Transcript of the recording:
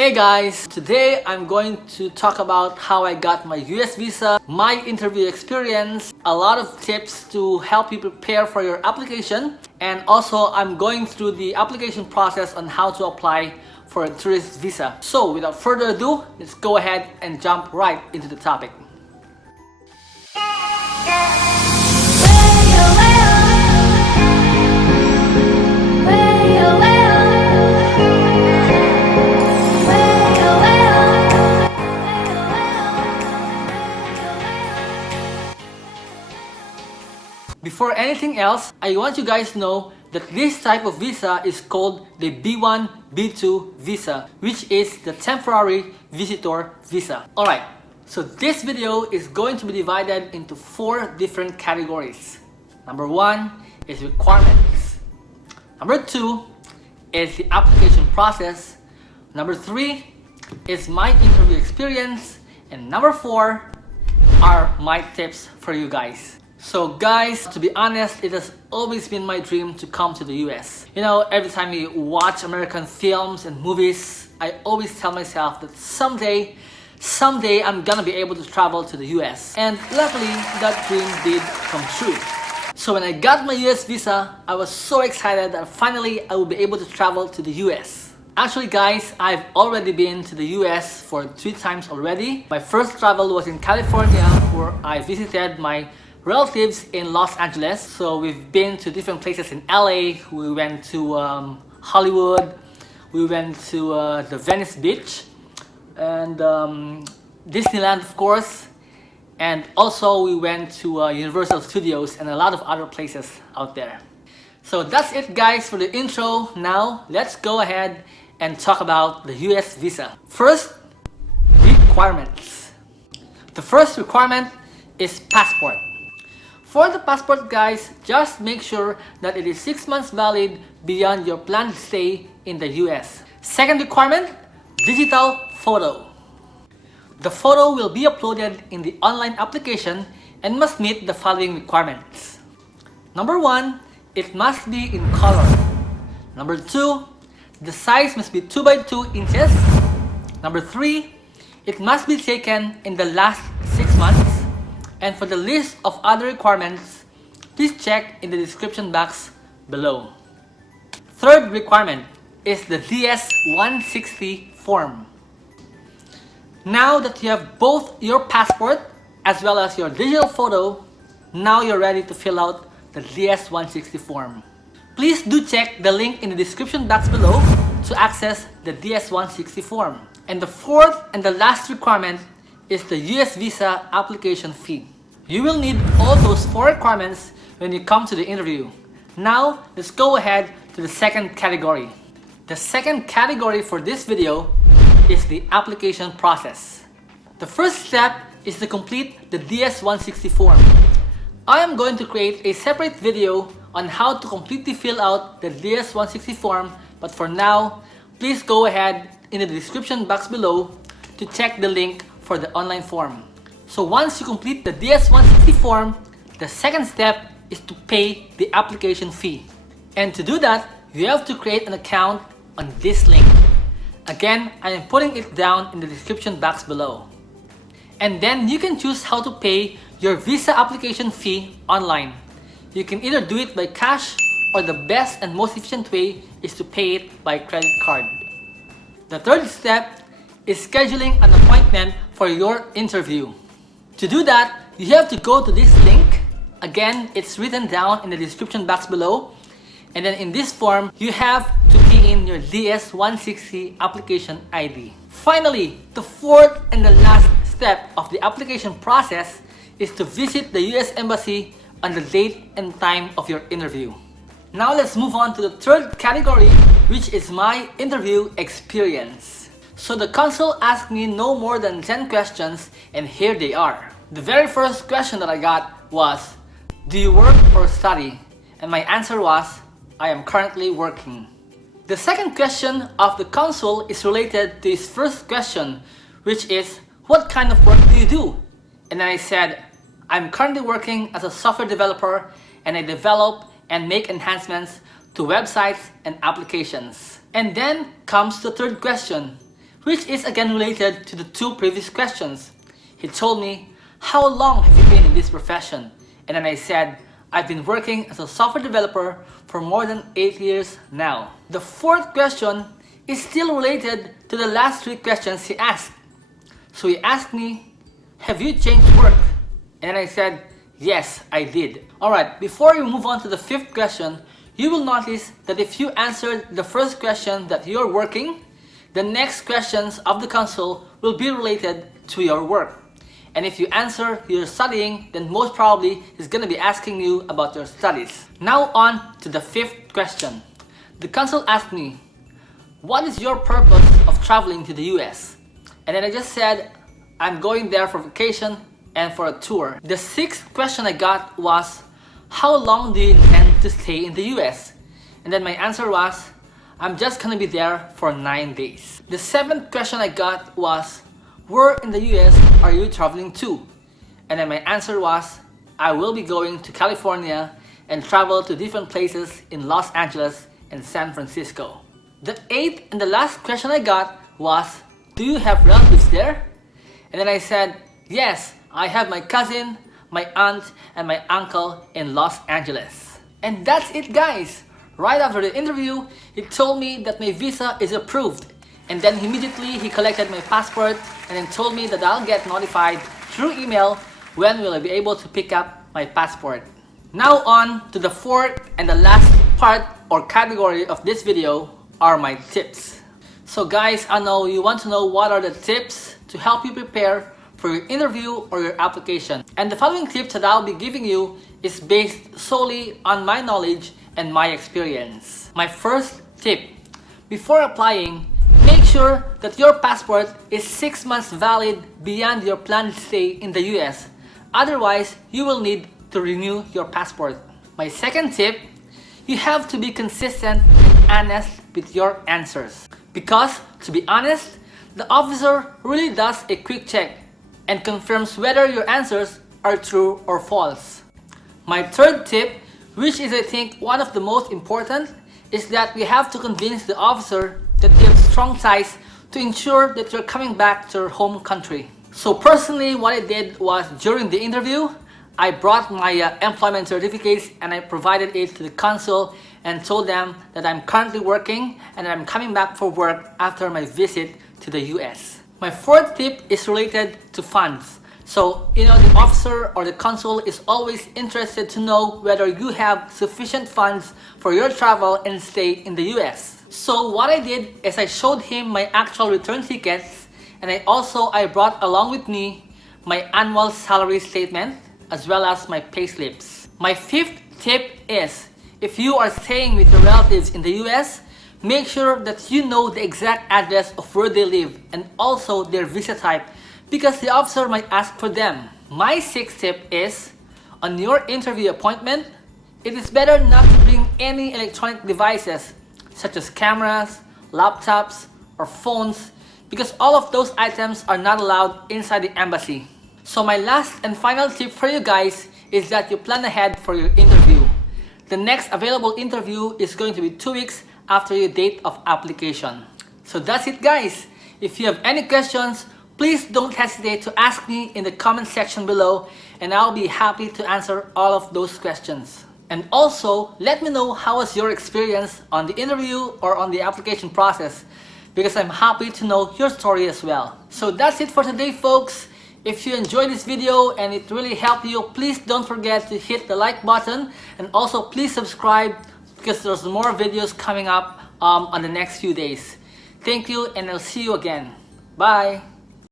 Hey guys, today I'm going to talk about how I got my US visa, my interview experience, a lot of tips to help you prepare for your application, and also I'm going through the application process on how to apply for a tourist visa. So without further ado, let's go ahead and jump right into the topic. Before anything else, I want you guys to know that this type of visa is called the B1, B2 visa, which is the temporary visitor visa. Alright, so this video is going to be divided into 4 different categories. Number 1 is requirements. Number 2 is the application process. Number 3 is my interview experience. And number 4 are my tips for you guys. So guys, to be honest, it has always been my dream to come to the US. You know, every time we watch American films and movies, I always tell myself that someday I'm gonna be able to travel to the US. And luckily, that dream did come true. So when I got my US visa, I was so excited that finally I will be able to travel to the US. Actually guys, I've already been to the US for 3 times already. My first travel was in California, where I visited my relatives in Los Angeles. So we've been to different places in LA. We went to Hollywood. We went to the Venice Beach and Disneyland, of course. And also we went to Universal Studios and a lot of other places out there. So that's it guys for the intro. Now let's go ahead and talk about the US visa. First, requirements. The first requirement is passport. For the passport guys, just make sure that it is 6 months valid beyond your planned stay in the US. Second requirement, digital photo. The photo will be uploaded in the online application and must meet the following requirements. Number 1, it must be in color. Number 2, the size must be 2 by 2 inches. Number 3, it must be taken in the last 6 months. And for the list of other requirements, please check in the description box below. Third requirement is the DS-160 form. Now that you have both your passport as well as your digital photo, now you're ready to fill out the DS-160 form. Please do check the link in the description box below to access the DS-160 form. And the fourth and the last requirement is the US visa application fee. You will need all those 4 requirements when you come to the interview. Now, let's go ahead to the second category. The second category for this video is the application process. The first step is to complete the DS-160 form. I am going to create a separate video on how to completely fill out the DS-160 form, but for now, please go ahead in the description box below to check the link for the online form. So once you complete the DS-160 form, the second step is to pay the application fee. And to do that, you have to create an account on this link. Again, I am putting it down in the description box below. And then you can choose how to pay your visa application fee online. You can either do it by cash, or the best and most efficient way is to pay it by credit card. The third step is scheduling an appointment for your interview. To do that, you have to go to this link. Again, it's written down in the description box below. And then in this form, you have to key in your DS-160 application ID. Finally, the fourth and the last step of the application process is to visit the US Embassy on the date and time of your interview. Now let's move on to the third category, which is my interview experience. So the consul asked me no more than 10 questions, and here they are. The very first question that I got was, do you work or study? And my answer was, I am currently working. The second question of the consul is related to his first question, which is, what kind of work do you do? And I said, I'm currently working as a software developer, and I develop and make enhancements to websites and applications. And then comes the third question, which is again related to the two previous questions. He told me, how long have you been in this profession? And then I said, I've been working as a software developer for more than 8 years now. The fourth question is still related to the last three questions he asked. So he asked me, have you changed work? And then I said, yes, I did. Alright, before we move on to the fifth question, you will notice that if you answered the first question that you're working, the next questions of the console will be related to your work. And if you answer you're studying, then most probably he's going to be asking you about your studies. Now on to the fifth question. The console asked me, what is your purpose of traveling to the US? And then I just said, I'm going there for vacation and for a tour. The sixth question I got was, how long do you intend to stay in the US? And then my answer was, I'm just gonna be there for 9 days. The seventh question I got was, where in the US are you traveling to? And then my answer was, I will be going to California and travel to different places in Los Angeles and San Francisco. The eighth and the last question I got was, do you have relatives there? And then I said, yes, I have my cousin, my aunt, and my uncle in Los Angeles. And that's it, guys. Right after the interview, he told me that my visa is approved. And then immediately he collected my passport and then told me that I'll get notified through email when will I be able to pick up my passport. Now on to the fourth and the last part or category of this video are my tips. So guys, I know you want to know what are the tips to help you prepare for your interview or your application. And the following tips that I'll be giving you is based solely on my knowledge and my experience. My first tip, before applying, make sure that your passport is 6 months valid beyond your planned stay in the US. Otherwise, you will need to renew your passport. My second tip, you have to be consistent and honest with your answers. Because, to be honest, the officer really does a quick check and confirms whether your answers are true or false. My third tip, which is I think one of the most important, is that we have to convince the officer that you have strong ties to ensure that you're coming back to your home country. So personally, what I did was during the interview, I brought my employment certificates and I provided it to the consul and told them that I'm currently working and that I'm coming back for work after my visit to the US. My fourth tip is related to funds. So, the officer or the consul is always interested to know whether you have sufficient funds for your travel and stay in the US. So what I did is I showed him my actual return tickets and I brought along with me my annual salary statement as well as my payslips. My fifth tip is, if you are staying with your relatives in the US, make sure that you know the exact address of where they live and also their visa type because the officer might ask for them. My sixth tip is, on your interview appointment, it is better not to bring any electronic devices such as cameras, laptops, or phones because all of those items are not allowed inside the embassy. So my last and final tip for you guys is that you plan ahead for your interview. The next available interview is going to be 2 weeks after your date of application. So that's it, guys. If you have any questions, please don't hesitate to ask me in the comment section below and I'll be happy to answer all of those questions. And also, let me know how was your experience on the interview or on the application process because I'm happy to know your story as well. So that's it for today, folks. If you enjoyed this video and it really helped you, please don't forget to hit the like button and also please subscribe because there's more videos coming up on the next few days. Thank you and I'll see you again. Bye!